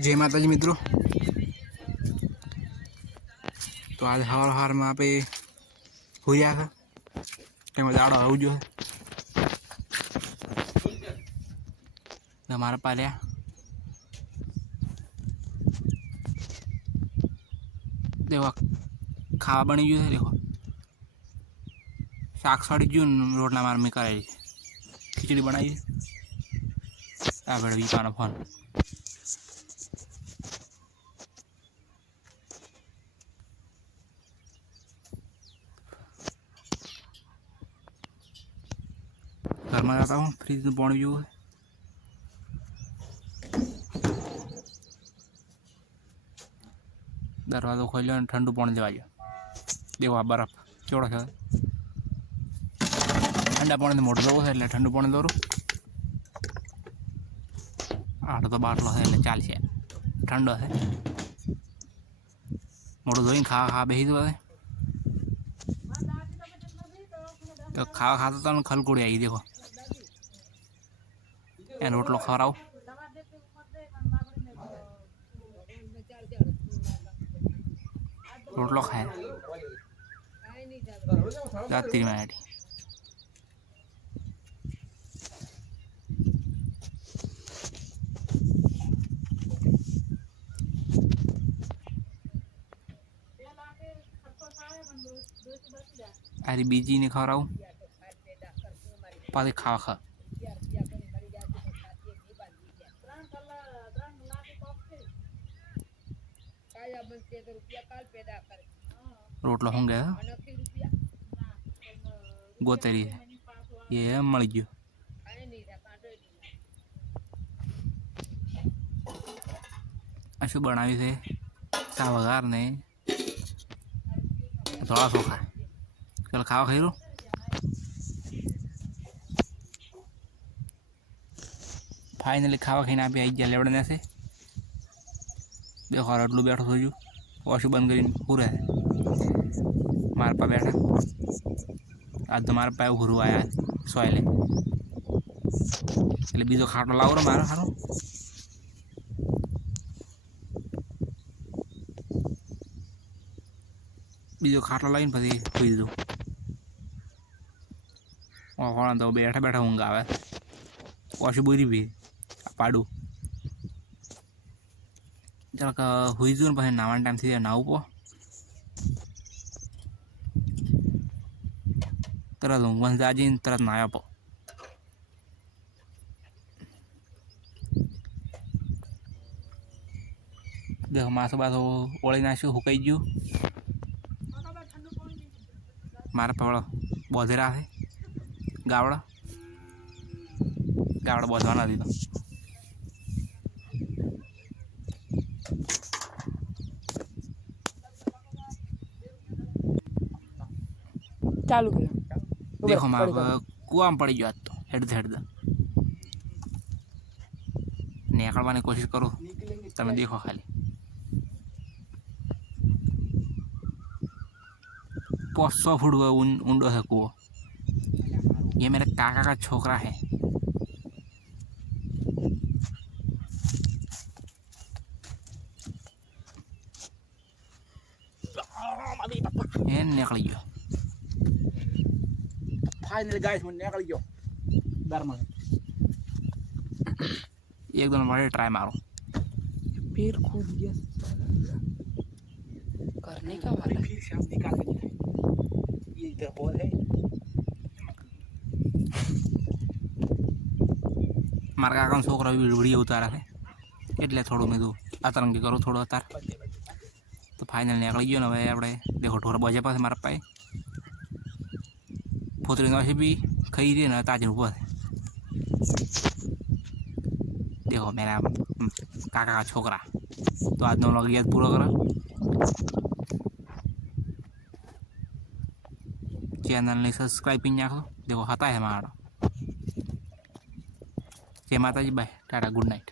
जय माता जी मित्रों। तो आज हर हर में आप हुई है दाड़ो आव जो है हमारा पालिया देखो खावा बनी गयो है। देखो शाक सड़ी गयो रोटला मार में कराई खिचड़ी बनाई आ बड़े वीपानो फोन घर में जाता हूँ फ्रिज में पानी जो है दरवाजा खोल लो ठंडू पानी देवा देखो आ बर्फ चौड़ो है ठंडा पानी मोटो दो है ठंडू पानी दौर आटो तो बाटलो है चाल से ठंडो है मोटो धोई खा खा बेही दो तो खावा खाता तो खलकुड़ी आई देखो एन रोटलो खवराव रोटलो खाए जाती में अरे बीजी ने खवराव पाते खावा खा रोटलो होंगे गोतरी है ये मल गयो अशु बनावी से सावगार ने थोड़ा सोखा चल खावा खाई रो फाइनली खावा खाई आप आई गया लेवड़ने से देखो आटलू बैठो थोजू वॉशू बंद कर पूरा है मार पा बैठा आज तो मारा पाए घुरवा आया सोयले એટલે બીજો ખાટલો લાવો રે મારો હારો બીજો ખાટલો લાવીને પછી સુઈ દઉં ઓહોળા તો બેઠા બેઠા ઊંઘ આવે ઓછી બોરી બી પાડું જરાક સુઈ જઉં ને પછી નાવાનો ટાઈમ થઈ જાય નાવું પો तरह ऊँघ जाजी तरह नाया पो देखो मासो बासो ओळी नाश्यो हुकाई गयो मारा पवड़ो बोधेरा है गावड़ा गावड़ा बोधवाना दीधो चालू कर देखो मार कुआं पड़ी गयो आज तो हेड निकलवानी कोशिश करो तब देखो खाली 500 फुट ऊंडो है कुओं ये मेरे काका का छोकरा है ये निकल गयो फाइनली गाइस मैं निकल गयो डर में एक दोनों बड़े ट्राई मारो फिर कूद गया करने का वाला फिर शाम निकाल के ये इधर होल है मार काका छोकरा वीडियो उतारा है એટલે થોડું મેં તો અતરંગી કરો થોડો અતાર તો ફાઇનલ નીકળી ગયો ને હવે આપણે દેખો ઢોર બજે પાસે મારા પાએ પોતરી નો भी खाई रही ना ताज ऊपर देखो मेरा काका का छोकरा तो आज नो लग पूरा करो चैनल ने सब्सक्राइब नाखो देखो हता है मारो जय माता जी बाय टाटा गुड नाइट।